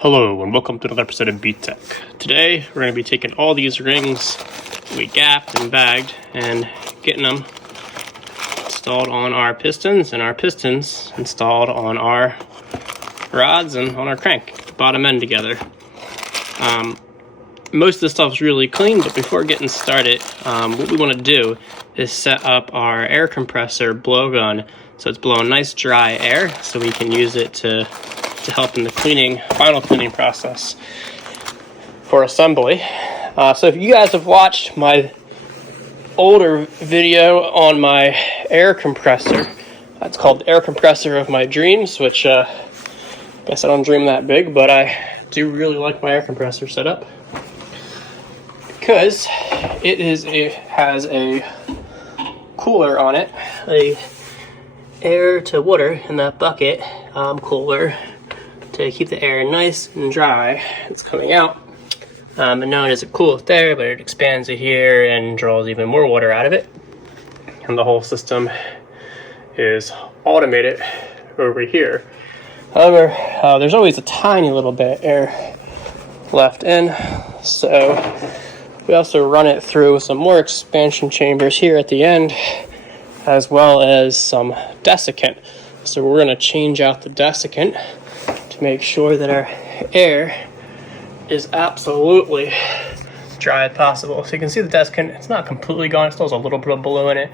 Hello and welcome to another episode of BTech. Today we're going to be taking all these rings we gapped and bagged and getting them installed on our pistons and our pistons installed on our rods and on our crank, bottom end together. Most of the stuff is really clean, but before getting started, what we want to do is set up our air compressor blowgun so it's blowing nice dry air so we can use it to help in the final cleaning process for assembly. So if you guys have watched my older video on my air compressor, that's called the air compressor of my dreams, which I guess I don't dream that big, but I do really like my air compressor setup because it has a cooler on it, a air to water in that bucket cooler to keep the air nice and dry. It's coming out, and not only does it cool it there, but it expands it here and draws even more water out of it. And the whole system is automated over here. However, there's always a tiny little bit of air left in, so we also run it through some more expansion chambers here at the end, as well as some desiccant. So we're going to change out the desiccant to make sure that our air is absolutely dry as possible. So you can see the desiccant, it's not completely gone, it still has a little bit of blue in it,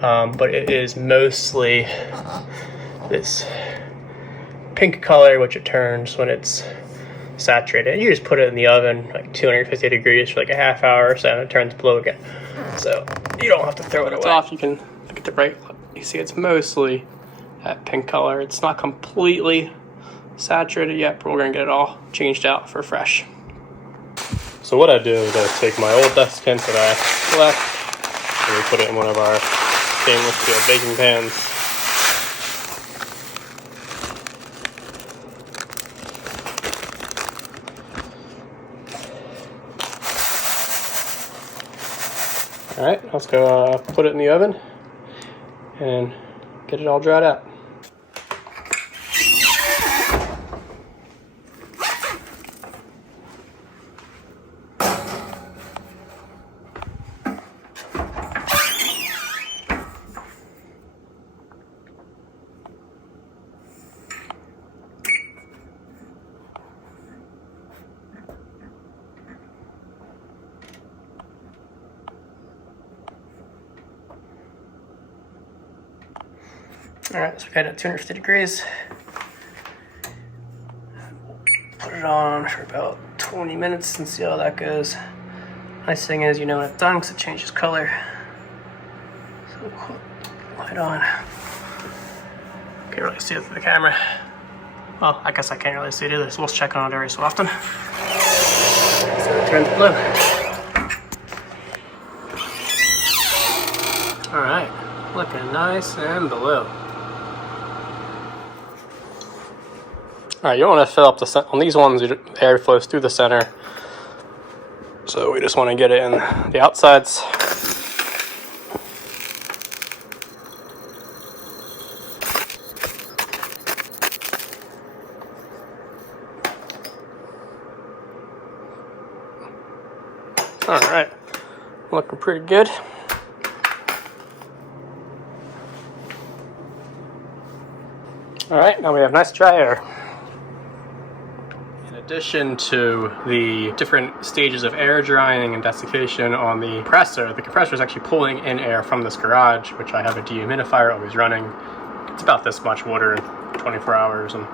but it is mostly this pink color, which it turns when it's saturated. You just put it in the oven like 250 degrees for like a half hour or so, and it turns blue again. So you don't have to throw it away. It's off, you can look at the right, you see it's mostly that pink color. It's not completely saturated yet, but we're gonna get it all changed out for fresh. So what I do is I take my old desiccant that I left and we put it in one of our stainless steel baking pans. All right, let's go put it in the oven and get it all dried out. All right, so we got it at 250 degrees. Put it on for about 20 minutes and see how that goes. Nice thing is, you know when it's done because it changes color. So we'll put the light on. Can't really see it through the camera. Well, I guess I can't really see it either, so we'll check on it every so often. So it turns blue. All right, looking nice and blue. All right, you don't want to fill up the center. On these ones, the air flows through the center. So we just want to get it in the outsides. All right, looking pretty good. All right, now we have nice dry air. In addition to the different stages of air drying and desiccation on the compressor is actually pulling in air from this garage, which I have a dehumidifier always running. It's about this much water in 24 hours and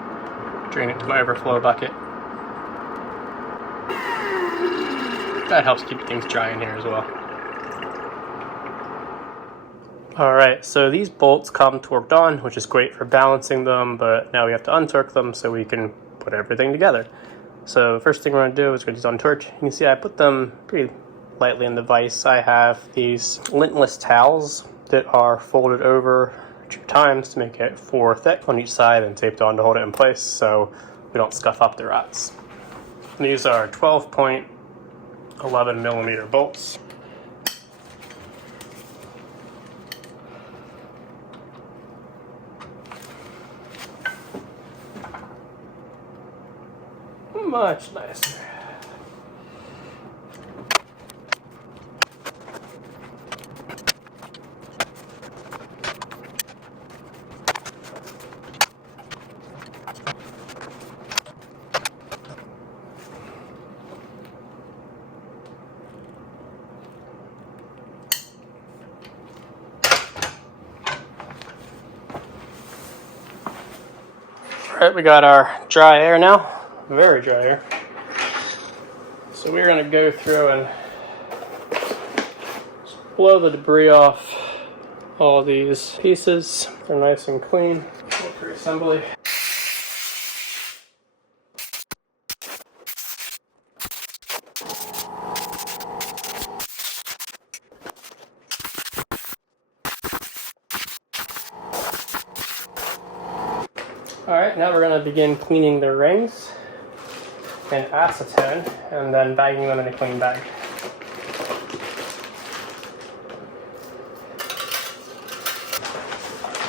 drain it to my overflow bucket. That helps keep things dry in here as well. All right, so these bolts come torqued on, which is great for balancing them, but now we have to untorque them so we can put everything together. So the first thing we're going to do is we're going to untorque. You can see I put them pretty lightly in the vise. I have these lintless towels that are folded over 2 times to make it 4 thick on each side and taped on to hold it in place so we don't scuff up the rods. And these are 12.11 millimeter bolts. much nicer. Alright, we got our dry air now. Very dry air. So we're going to go through and blow the debris off all these pieces. They're nice and clean for assembly. Alright, now we're going to begin cleaning the rings in acetone and then bagging them in a clean bag.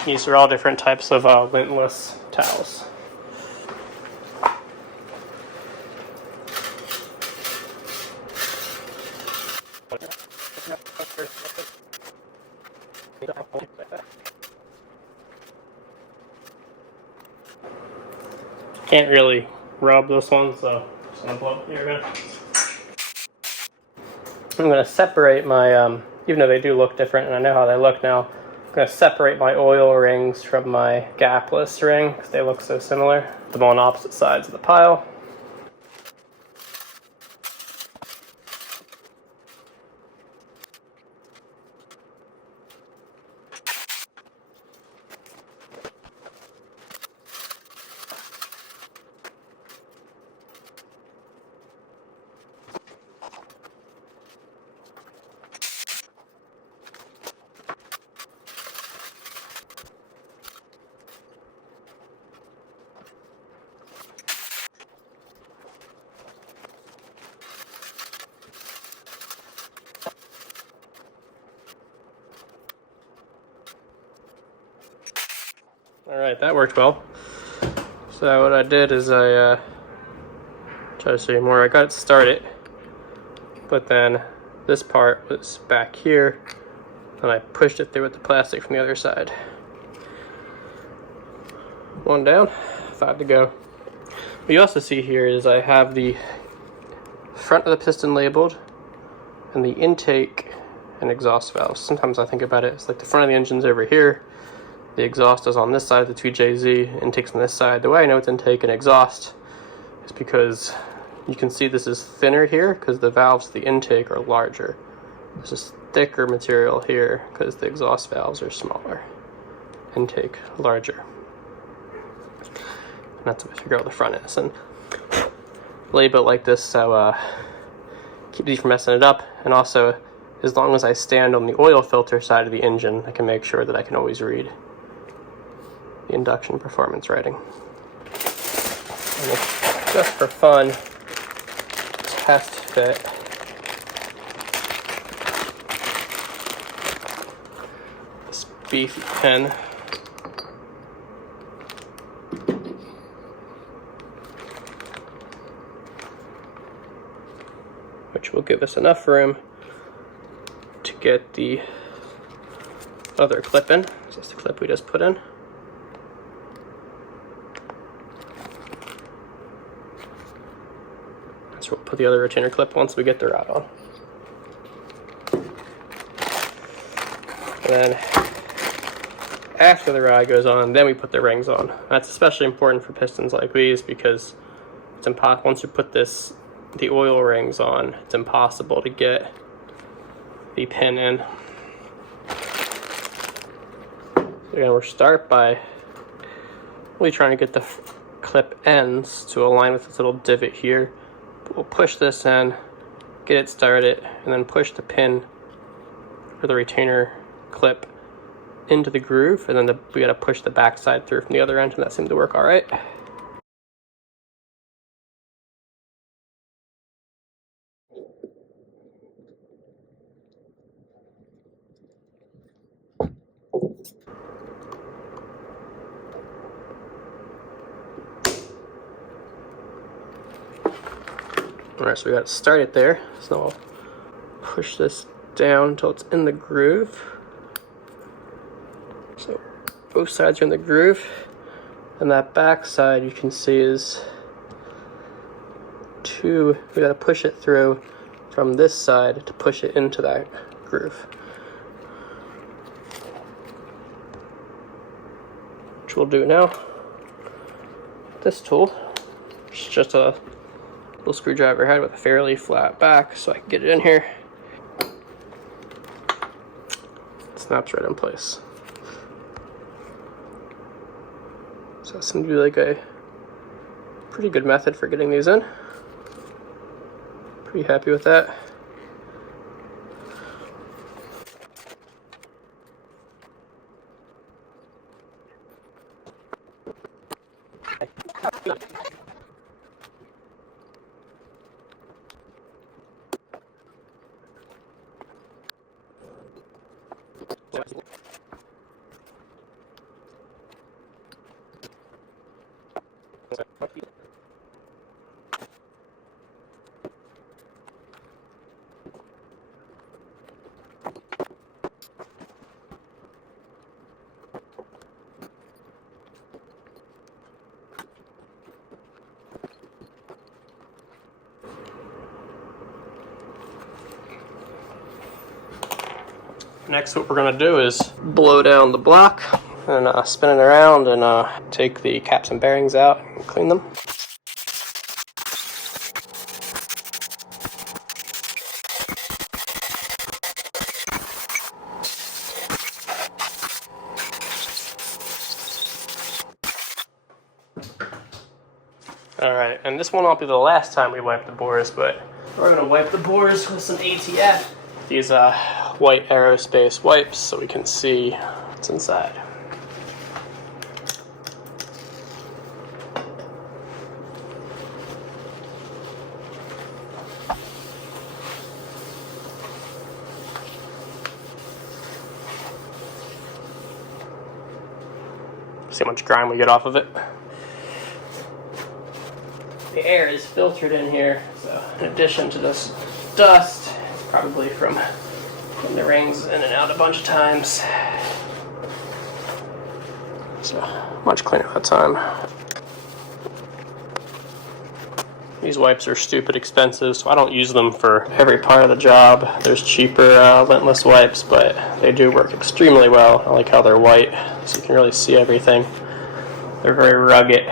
These are all different types of lintless towels. Can't really rub this one, so I'm just gonna blow it here again. I'm gonna separate my, even though they do look different and I know how they look now, I'm gonna separate my oil rings from my gapless ring because they look so similar. Put them on opposite sides of the pile. Alright, that worked well. So what I did is I try to show you more. I got it started, but then this part was back here, and I pushed it through with the plastic from the other side. 1 down, 5 to go. What you also see here is I have the front of the piston labeled, and the intake and exhaust valves. Sometimes I think about it, it's like the front of the engine's over here, the exhaust is on this side of the 2JZ, intake's on this side. The way I know it's intake and exhaust is because you can see this is thinner here because the valves to the intake are larger. This is thicker material here because the exhaust valves are smaller, intake larger. And that's how I figure out what the front is. And label it like this so keep these from messing it up. And also, as long as I stand on the oil filter side of the engine, I can make sure that I can always read the induction performance rating. And just for fun, test fit this Beefy pen. Which will give us enough room to get the other clip in. This is the clip we just put in. So we'll put the other retainer clip once we get the rod on. And then after the rod goes on, then we put the rings on. That's especially important for pistons like these because it's impossible once you put the oil rings on, it's impossible to get the pin in. So again, we'll start by really trying to get the clip ends to align with this little divot here. We'll push this in, get it started, and then push the pin or the retainer clip into the groove, and then we gotta push the back side through from the other end, and that seemed to work all right. Alright, so we got to start it there. So I'll push this down until it's in the groove. So both sides are in the groove. And that back side you can see is we got to push it through from this side to push it into that groove. Which we'll do now. This tool, it's just a little screwdriver head with a fairly flat back, so I can get it in here. It snaps right in place. So that seems to be like a pretty good method for getting these in. Pretty happy with that. Next, what we're going to do is blow down the block and spin it around and take the caps and bearings out and clean them. Alright, and this will not be the last time we wipe the bores, but we're going to wipe the bores with some ATF. These white aerospace wipes so we can see what's inside. See how much grime we get off of it. The air is filtered in here, so in addition to this dust, probably from when the rings in and out a bunch of times. So much cleaner that time. These wipes are stupid expensive, so I don't use them for every part of the job. There's cheaper lintless wipes, but they do work extremely well. I like how they're white, so you can really see everything. They're very rugged,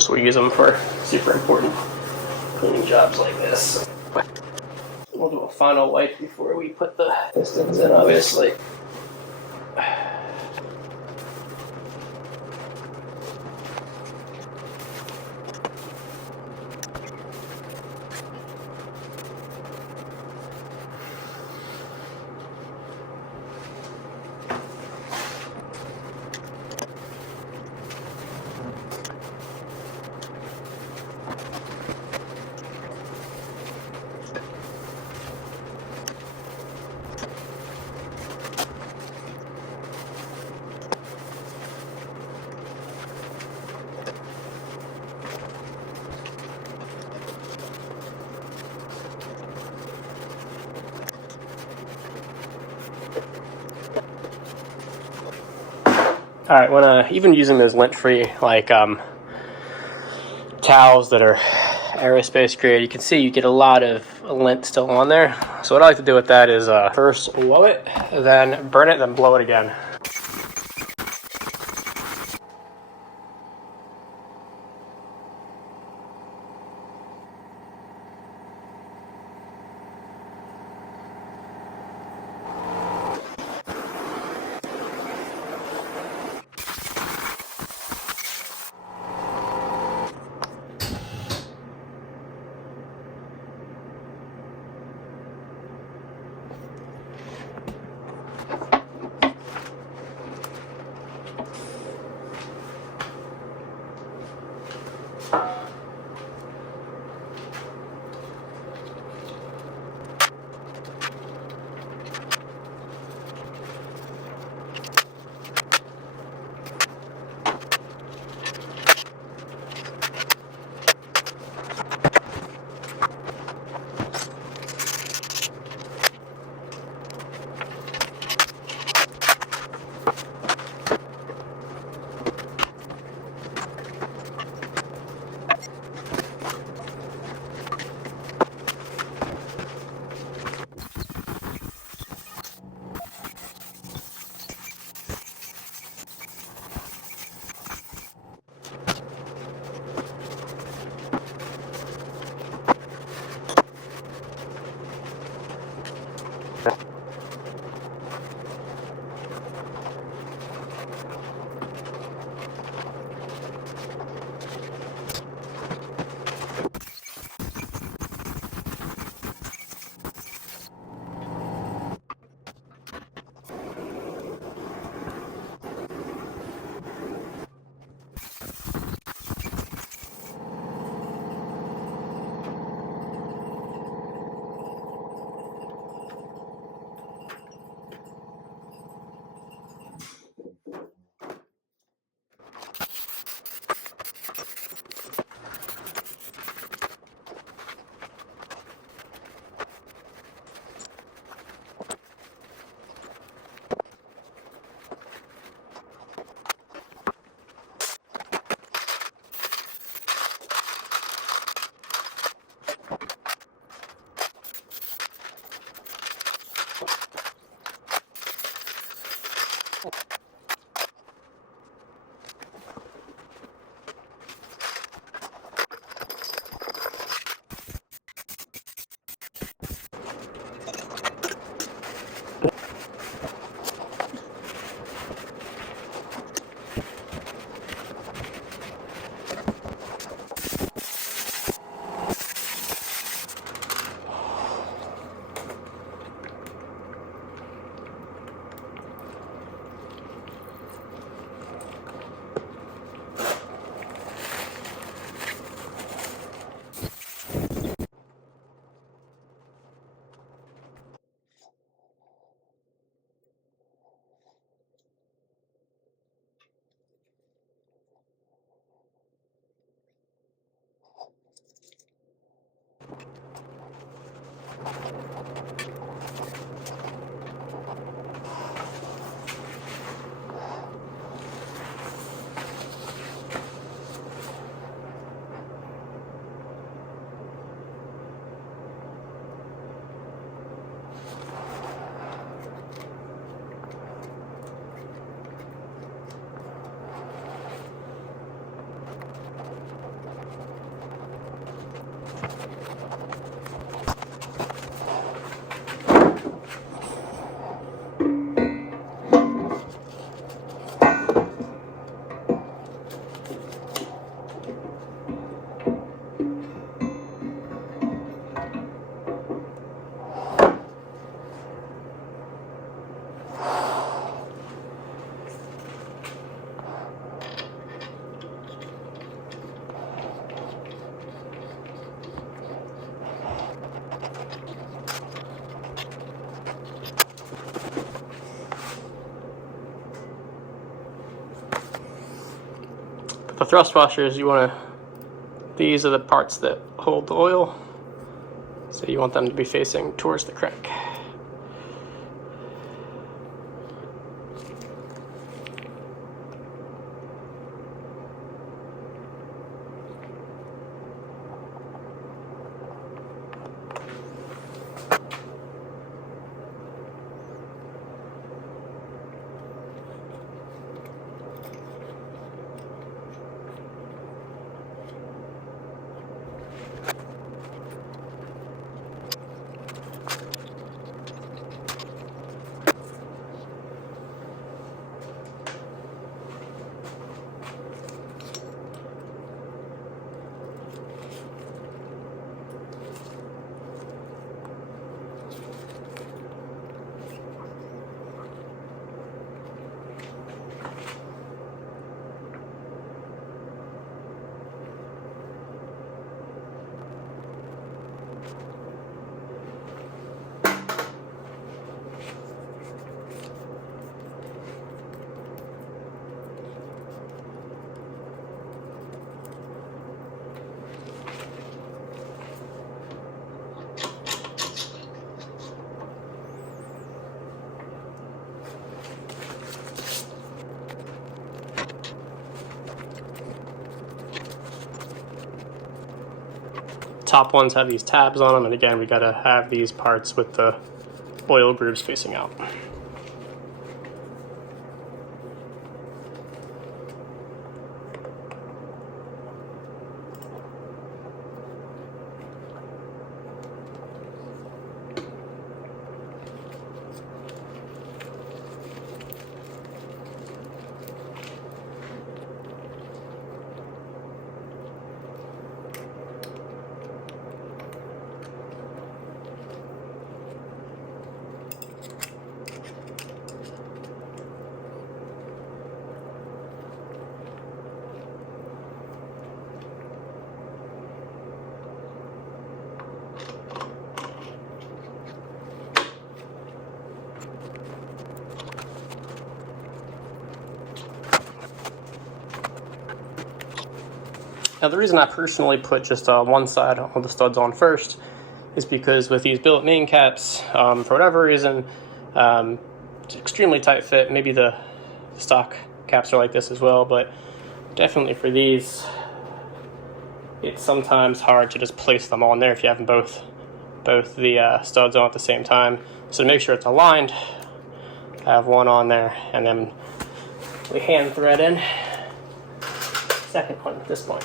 so we use them for super important cleaning jobs like this. We'll do a final wipe before we put the pistons in, obviously. Alright, when even use them as lint-free, like towels that are aerospace grade, you can see you get a lot of lint still on there. So what I like to do with that is first blow it, then burn it, then blow it again. The thrust washers, these are the parts that hold the oil, so you want them to be facing towards the crank. Top ones have these tabs on them, and again, we gotta have these parts with the oil grooves facing out. Now the reason I personally put just one side of the studs on first is because with these billet main caps, for whatever reason, it's extremely tight fit. Maybe the stock caps are like this as well, but definitely for these, it's sometimes hard to just place them on there if you have both the studs on at the same time. So to make sure it's aligned, I have one on there, and then we hand thread in second one at this point.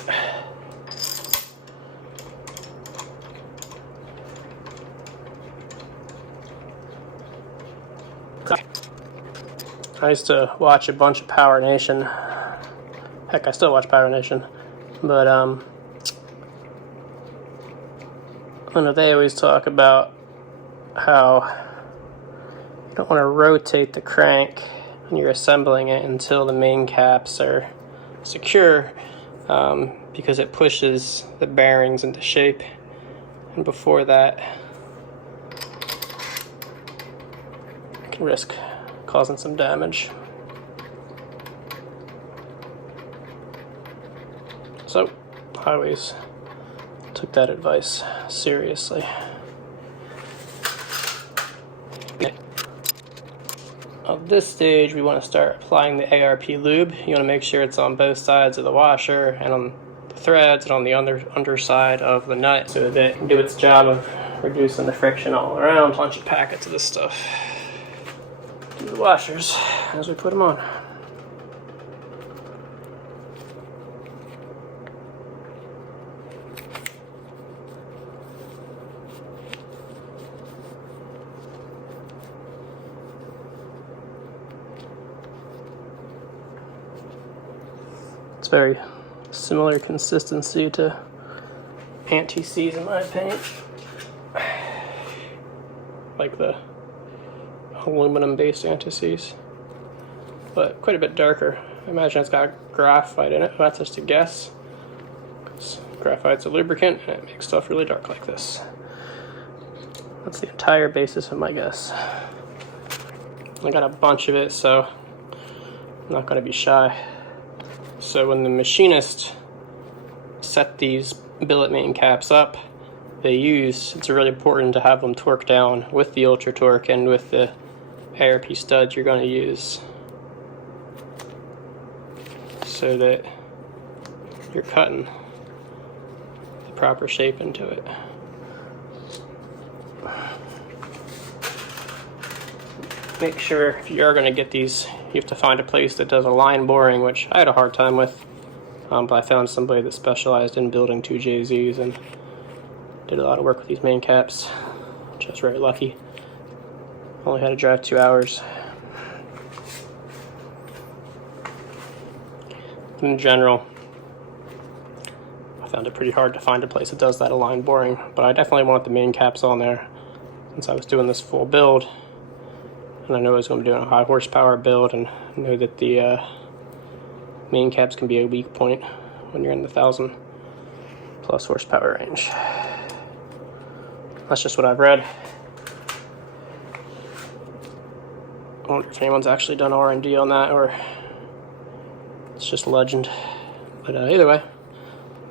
I used to watch a bunch of Power Nation. Heck, I still watch Power Nation, but I know they always talk about how you don't want to rotate the crank when you're assembling it until the main caps are secure, because it pushes the bearings into shape, and before that you can risk causing some damage. So I always took that advice seriously. At this stage, we want to start applying the ARP lube. You want to make sure it's on both sides of the washer and on the threads and on the underside of the nut so that it can do its job of reducing the friction all around. A bunch of packets of this stuff to the washers as we put them on. It's very similar consistency to anti-seize in my opinion. Like the aluminum based anti-seize, but quite a bit darker. I imagine it's got graphite in it, but that's just a guess, because graphite's a lubricant and it makes stuff really dark like this. That's the entire basis of my guess. I got a bunch of it, so I'm not going to be shy. So when the machinist set these billet main caps up, it's really important to have them torqued down with the ultra torque and with the ARP studs you're going to use, so that you're cutting the proper shape into it. Make sure if you are going to get these, you have to find a place that does a line boring, which I had a hard time with, but I found somebody that specialized in building 2JZs and did a lot of work with these main caps, which I was very lucky. Only had to drive 2 hours. In general, I found it pretty hard to find a place that does that line boring, but I definitely want the main caps on there since I was doing this full build, and I know I was going to be doing a high horsepower build, and I know that the main caps can be a weak point when you're in the 1,000+ horsepower range. That's just what I've read. I wonder if anyone's actually done R&D on that, or it's just legend. But either way,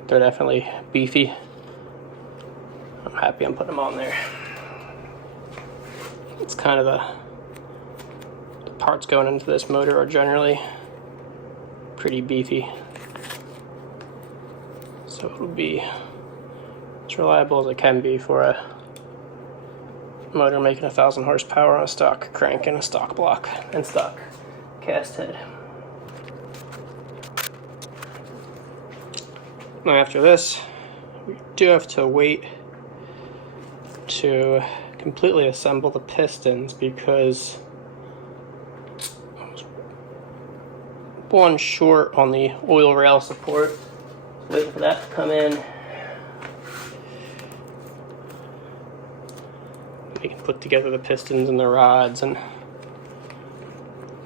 they're definitely beefy. I'm happy I'm putting them on there. It's kind of the parts going into this motor are generally pretty beefy, so it'll be as reliable as it can be for a motor making 1,000 horsepower on a stock crank and a stock block and stock cast head. Now after this, we do have to wait to completely assemble the pistons, because I was one short on the oil rail support. Waiting for that to come in. We can put together the pistons and the rods and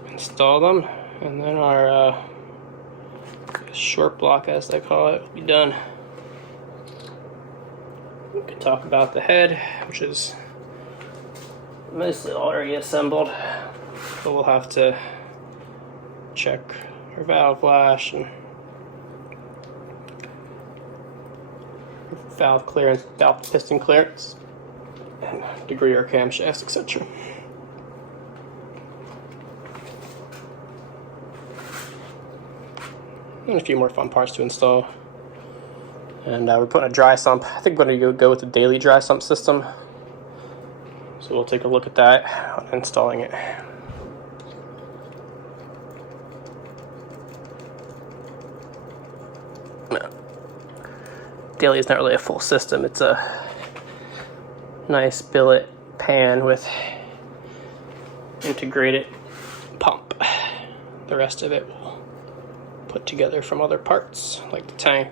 install them, and then our short block, as they call it, will be done. We can talk about the head, which is mostly already assembled, but we'll have to check our valve flash and valve clearance, valve piston clearance, and degree our camshafts, etc. And a few more fun parts to install. And we're putting a dry sump. I think we're going to go with the daily dry sump system. So we'll take a look at that on installing it. Daily is not really a full system. It's a nice billet pan with integrated pump. The rest of it will put together from other parts, like the tank,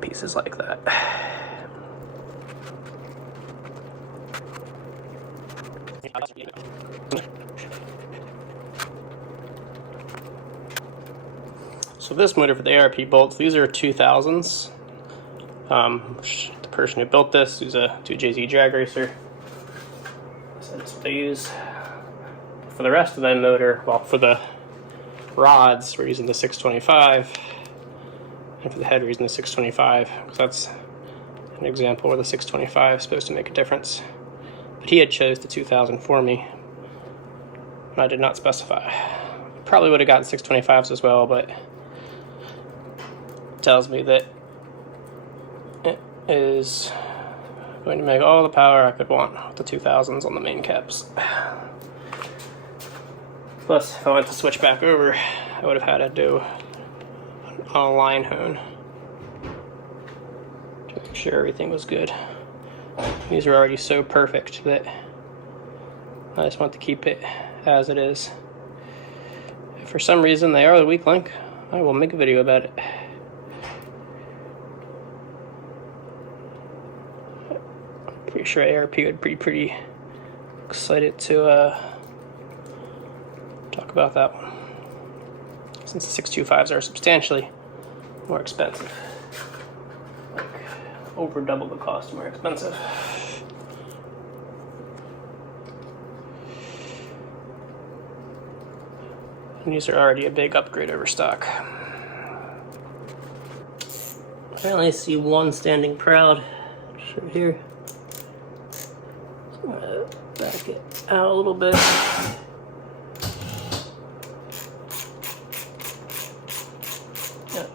pieces like that. So this motor for the ARP bolts, these are 2000s. The person who built this, who's a 2JZ drag racer, so that's what they use. For the rest of the motor, well, for the rods, we're using the 625, and for the head, we're using the 625, because that's an example where the 625 is supposed to make a difference. but he had chose the 2000 for me. I did not specify. Probably would have gotten 625s as well, but it tells me that it is going to make all the power I could want with the 2000s on the main caps. Plus, if I wanted to switch back over, I would have had to do a line hone to make sure everything was good. These are already so perfect that I just want to keep it as it is. If for some reason they are the weak link, I will make a video about it. I'm pretty sure ARP would be pretty excited to talk about that one, since the 625s are substantially more expensive. Like, over double the cost more expensive. And these are already a big upgrade over stock. I only see one standing proud just right here. So I'm gonna back it out a little bit. Yeah,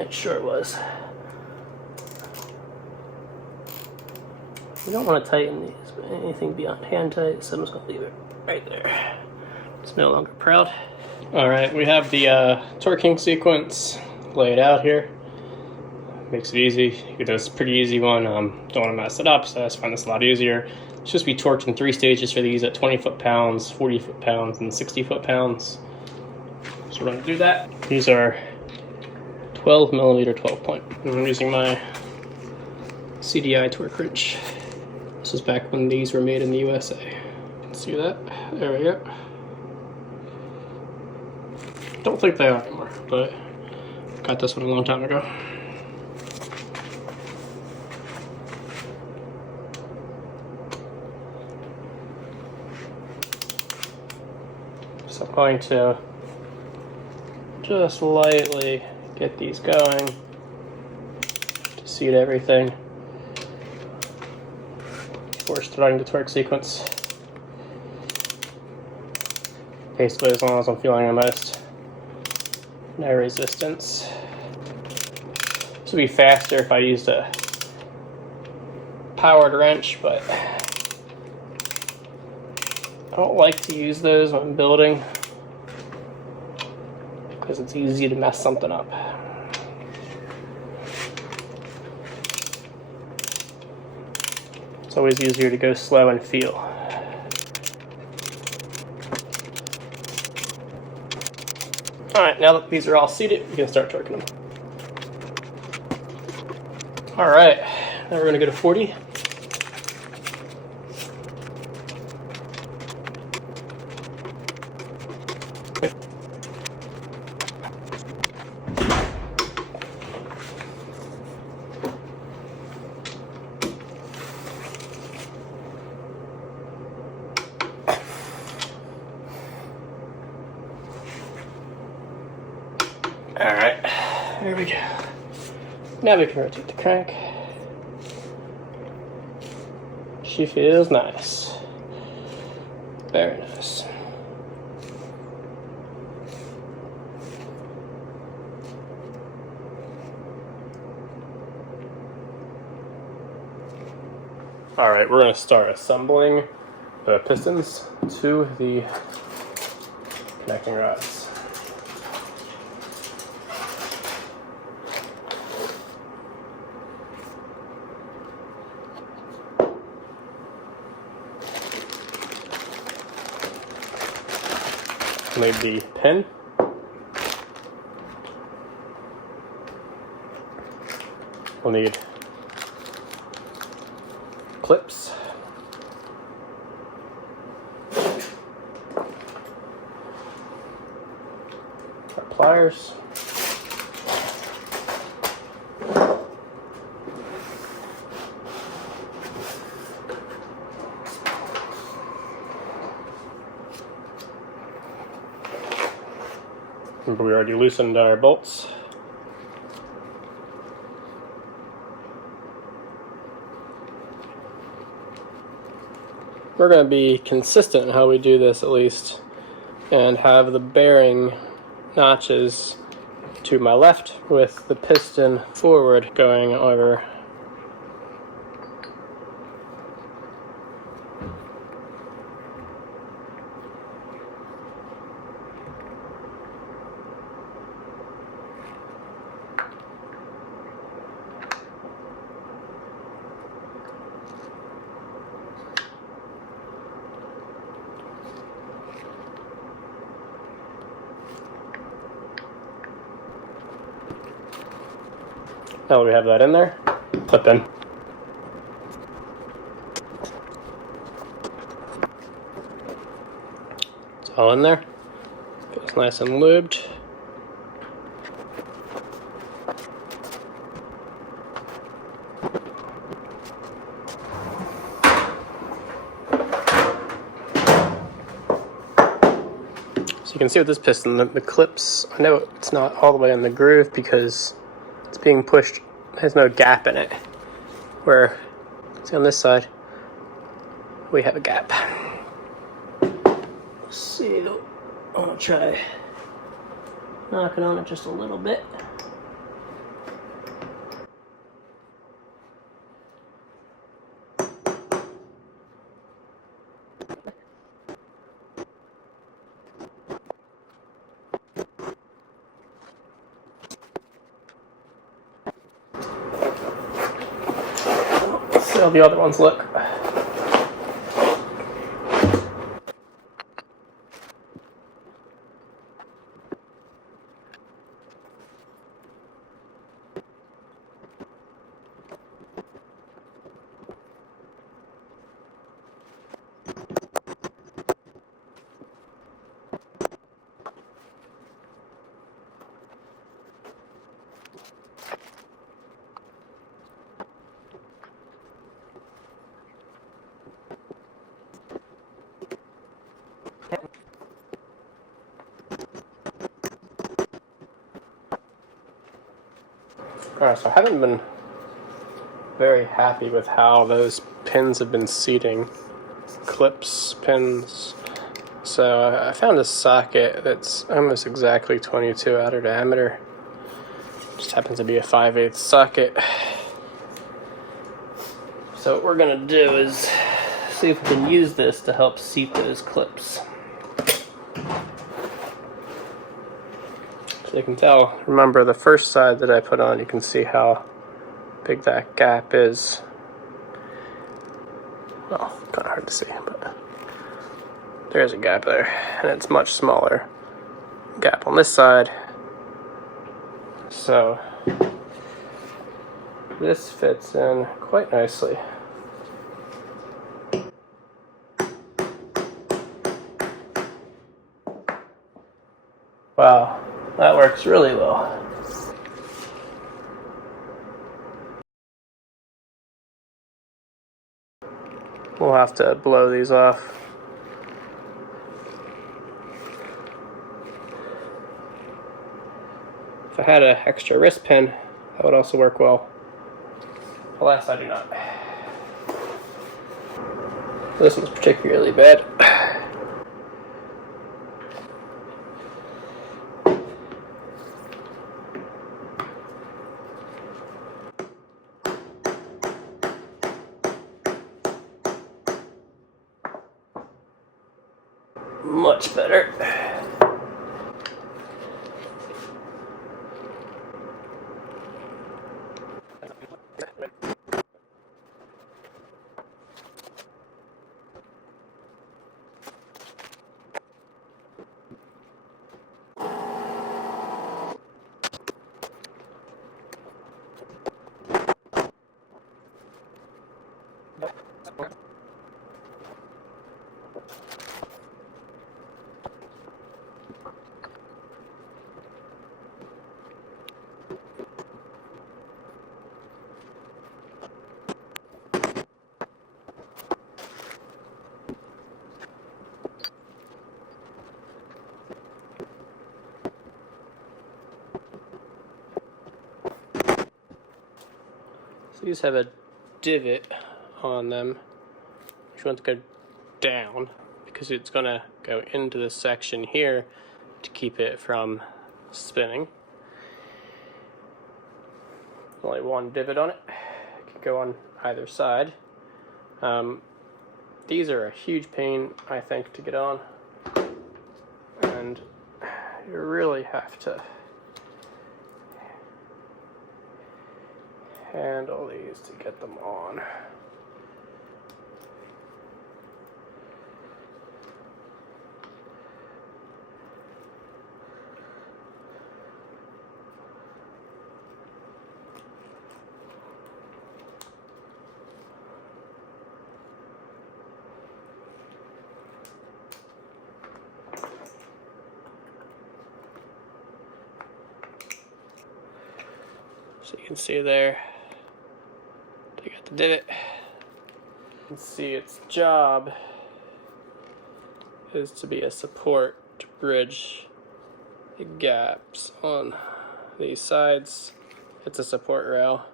it sure was. You don't want to tighten these, but anything beyond hand tight, so I'm just going to leave it right there. It's no longer proud. Alright, we have the torquing sequence laid out here. Makes it easy. It's a pretty easy one. Don't want to mess it up, so I just find this a lot easier. It's just be torqued in 3 stages for these at 20 foot-pounds, 40 foot-pounds, and 60 foot-pounds. So we're going to do that. These are 12 millimeter 12 point. I'm using my CDI torque wrench. This is back when these were made in the USA. You can see that? There we go. Don't think they are anymore, but got this one a long time ago. So I'm going to just lightly get these going to seat everything before starting the torque sequence. Basically, as long as I'm feeling the most no resistance. This would be faster if I used a powered wrench, but I don't like to use those when I'm building because it's easy to mess something up. It's always easier to go slow and feel. Alright, now that these are all seated, we can start torquing them. Alright, now we're going to go to 40. Alright, there we go. Now we can rotate the crank. She feels nice. Very nice. Alright, we're going to start assembling the pistons to the connecting rods. Need the pin. We'll need clips. Our pliers. Remember, we already loosened our bolts. we're going to be consistent in how we do this at least, and have the bearing notches to my left with the piston forward going over. Now that we have that in there, clip in. It's all in there. It's nice and lubed. So you can see with this piston, the clips, I know it's not all the way in the groove because it's being pushed, there's no gap in it. Where, see on this side, we have a gap. Let's see, I'm gonna try knocking on it just a little bit. See how the other ones look. Alright, so I haven't been very happy with how those pins have been seating. Clips, pins. So I found a socket that's almost exactly 22 outer diameter. Just happens to be a 5/8 socket. So what we're gonna do is see if we can use this to help seat those clips. So you can tell, remember the first side that I put on, you can see how big that gap is. Well, kind of hard to see, but there's a gap there, and it's much smaller gap on this side. So this fits in quite nicely. Wow. That works really well. We'll have to blow these off. If I had an extra wrist pin, that would also work well. Alas, I do not. This one's particularly bad. Much better. So these have a divot on them. If you want to go down because it's gonna go into this section here to keep it from spinning. Only one divot on it. It can go on either side. These are a huge pain, I think, to get on, and you really have to handle these to get them on. So you can see there, they got the divot. You can see its job is to be a support to bridge the gaps on these sides. It's a support rail.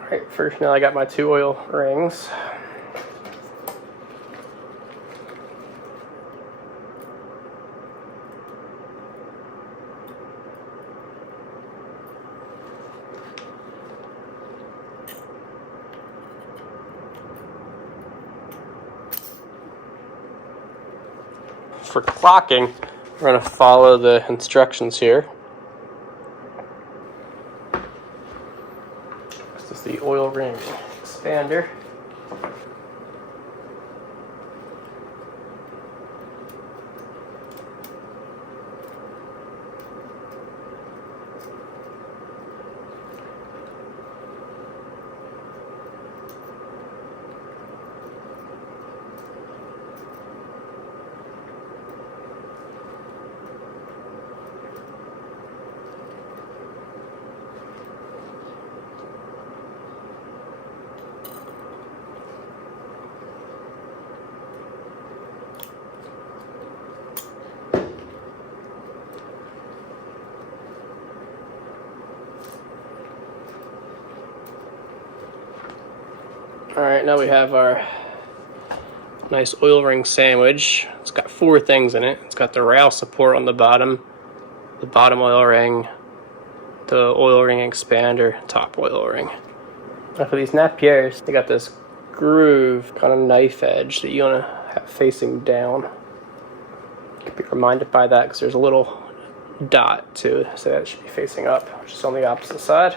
Alright, first now I got my 2 oil rings. For clocking, we're going to follow the instructions here. This is the oil ring expander. Alright, now we have our nice oil ring sandwich. It's got 4 things in it. It's got the rail support on the bottom oil ring, the oil ring expander, top oil ring. Now for these Napiers, they got this groove, kind of knife edge that you want to have facing down. You can be reminded by that because there's a little dot too, so that it should be facing up, which is on the opposite side.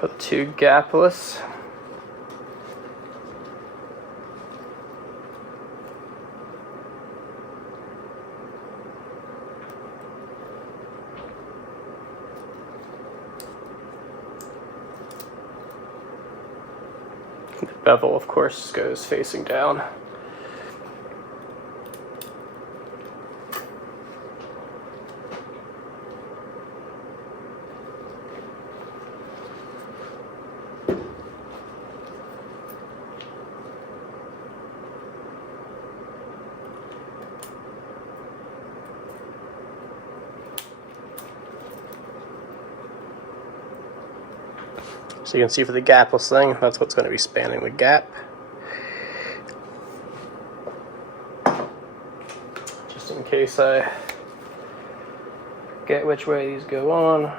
For the 2 gapless. The bevel, of course, goes facing down. So you can see for the gapless thing, that's what's going to be spanning the gap. Just in case I forget which way these go on.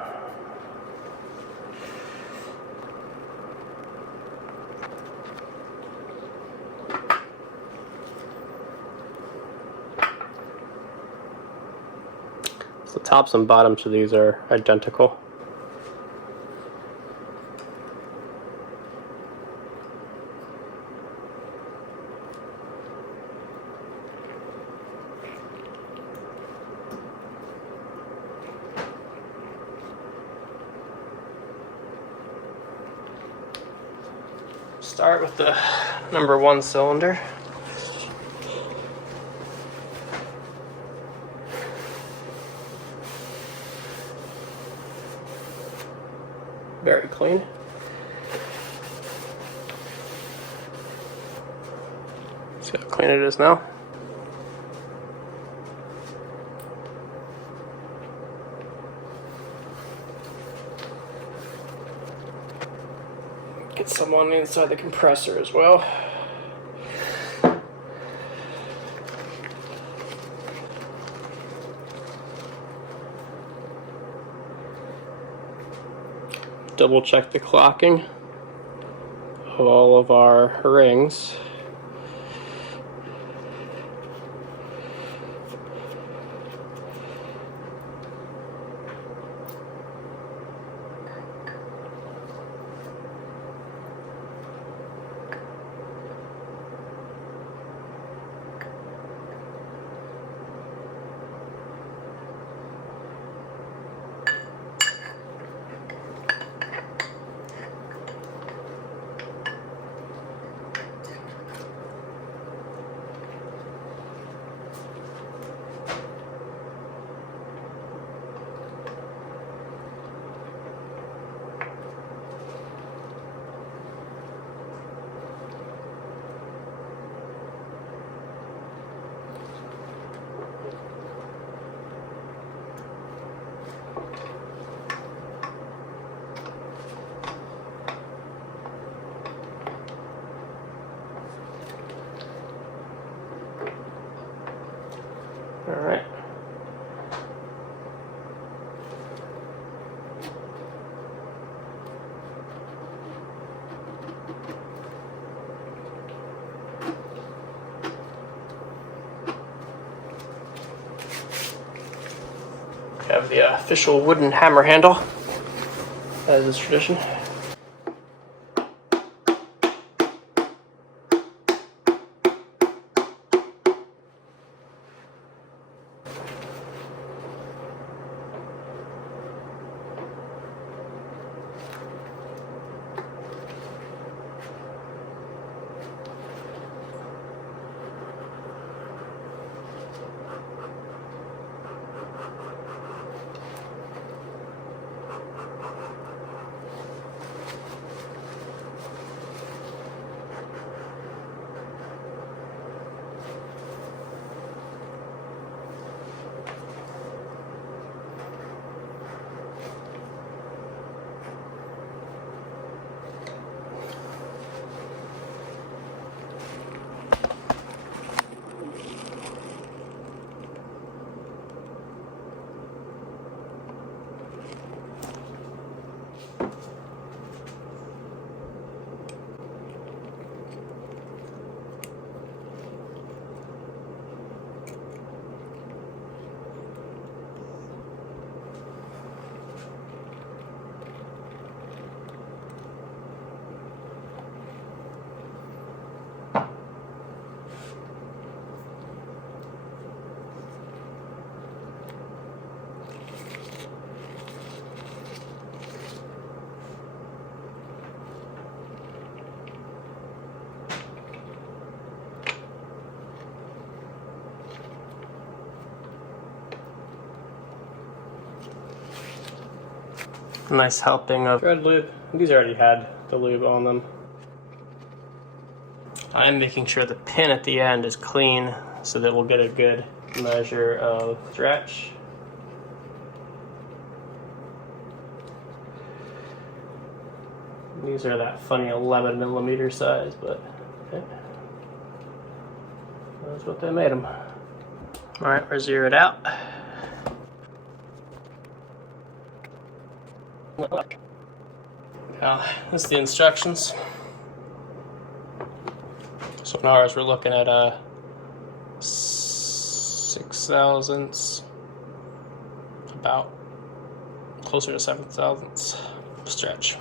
So the tops and bottoms of these are identical. Start with the number 1 cylinder. Very clean. See how clean it is now? Get some on the inside the compressor as well. Double check the clocking of all of our rings. All right. We have the official wooden hammer handle, as is tradition. A nice helping of thread lube. These already had the lube on them. I'm making sure the pin at the end is clean so that we'll get a good measure of stretch. These are that funny 11mm size, but okay. That's what they made them. Alright, we're zeroed out. Now, this is the instructions. So in ours, we're looking at 6 thousandths, about closer to 7 thousandths stretch.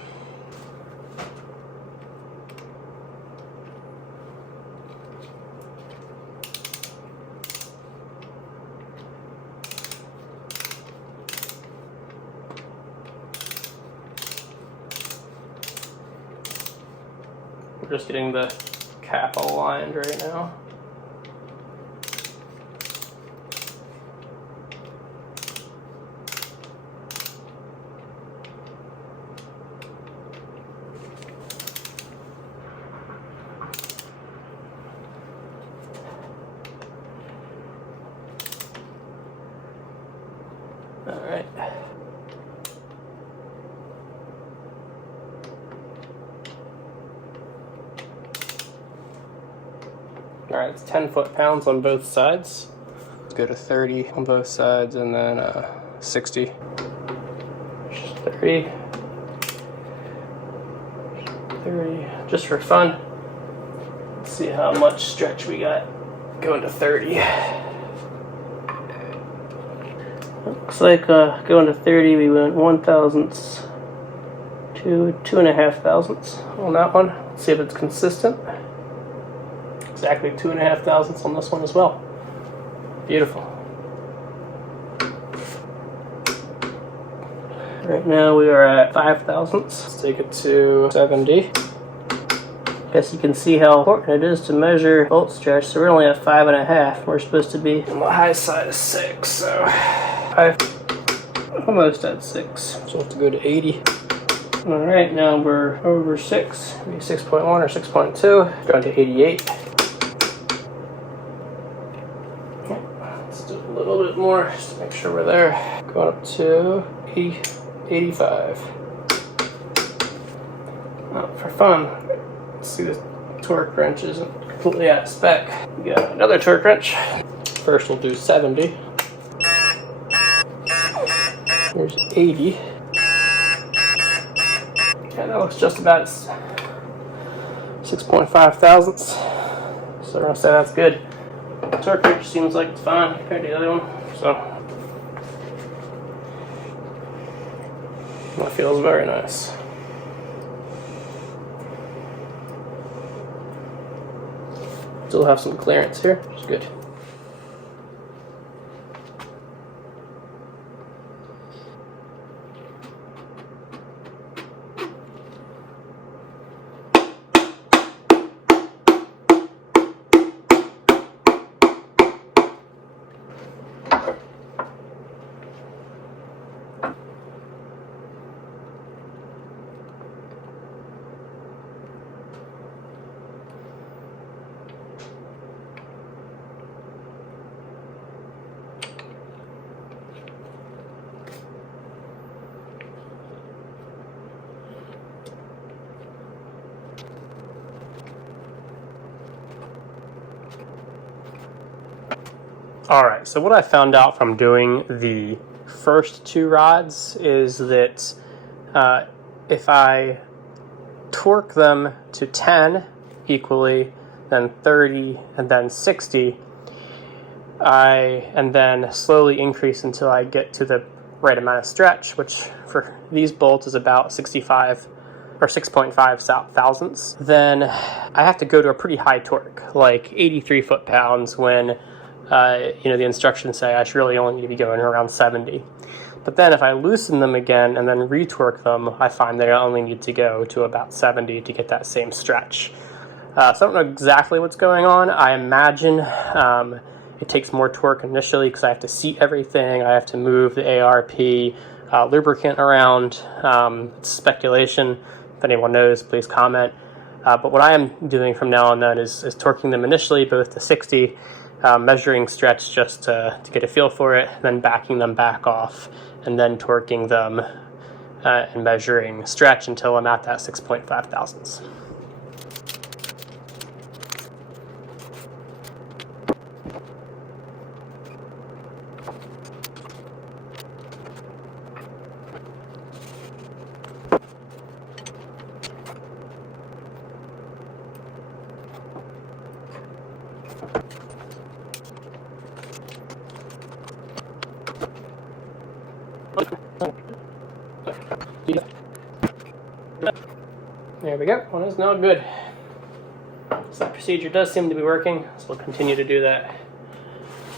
We're just getting the cap aligned right now. All right, it's 10 foot-pounds on both sides. Let's go to 30 on both sides, and then 60. 30. 30, just for fun. Let's see how much stretch we got going to 30. Looks like going to 30, we went 1 thousandths to 2.5 thousandths on that one. Let's see if it's consistent. Exactly 2.5 thousandths on this one as well. Beautiful. Right now we are at 5 thousandths. Let's take it to 70. Guess you can see how important it is to measure bolt stretch. So we're only at 5.5. We're supposed to be on the high side of 6, so 5, almost at 6. So we'll have to go to 80. All right, now we're over 6, maybe 6.1 or 6.2. Going to 88. Okay, let's do a little bit more just to make sure we're there. Going up to 85. Oh, for fun. Let's see, this torque wrench isn't completely out of spec. We got another torque wrench. First we'll do 70. Here's 80. Yeah, that looks just about 6.5 thousandths. So we're gonna say that's good. Torque wrench seems like it's fine compared to the other one. So that feels very nice. Still have some clearance here, which is good. All right, so what I found out from doing the first 2 rods is that if I torque them to 10 equally, then 30, and then 60, and then slowly increase until I get to the right amount of stretch, which for these bolts is about 65 or 6.5 thousandths, then I have to go to a pretty high torque, like 83 foot-pounds, when the instructions say I should really only need to be going around 70. But then if I loosen them again and then retorque them, I find that I only need to go to about 70 to get that same stretch. So I don't know exactly what's going on. I imagine it takes more torque initially because I have to seat everything. I have to move the ARP lubricant around. It's speculation. If anyone knows, please comment. But what I am doing from now on then is torquing them initially both to 60, measuring stretch just to get a feel for it, then backing them back off, and then torquing them and measuring stretch until I'm at that 6.5 thousandths. There we go. One is now good. So that procedure does seem to be working, so we'll continue to do that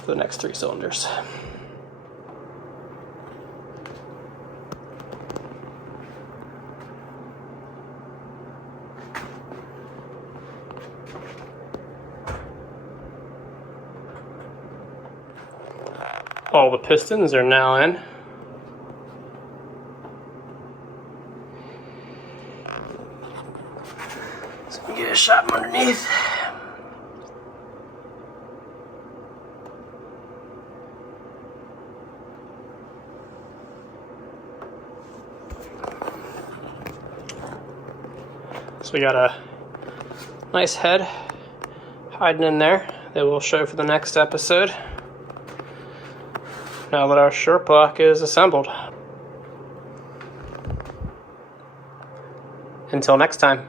for the next 3 cylinders. All the pistons are now in. So we get a shot from underneath. So we got a nice head, hiding in there that we'll show for the next episode. Now that our shirt block is assembled. Until next time.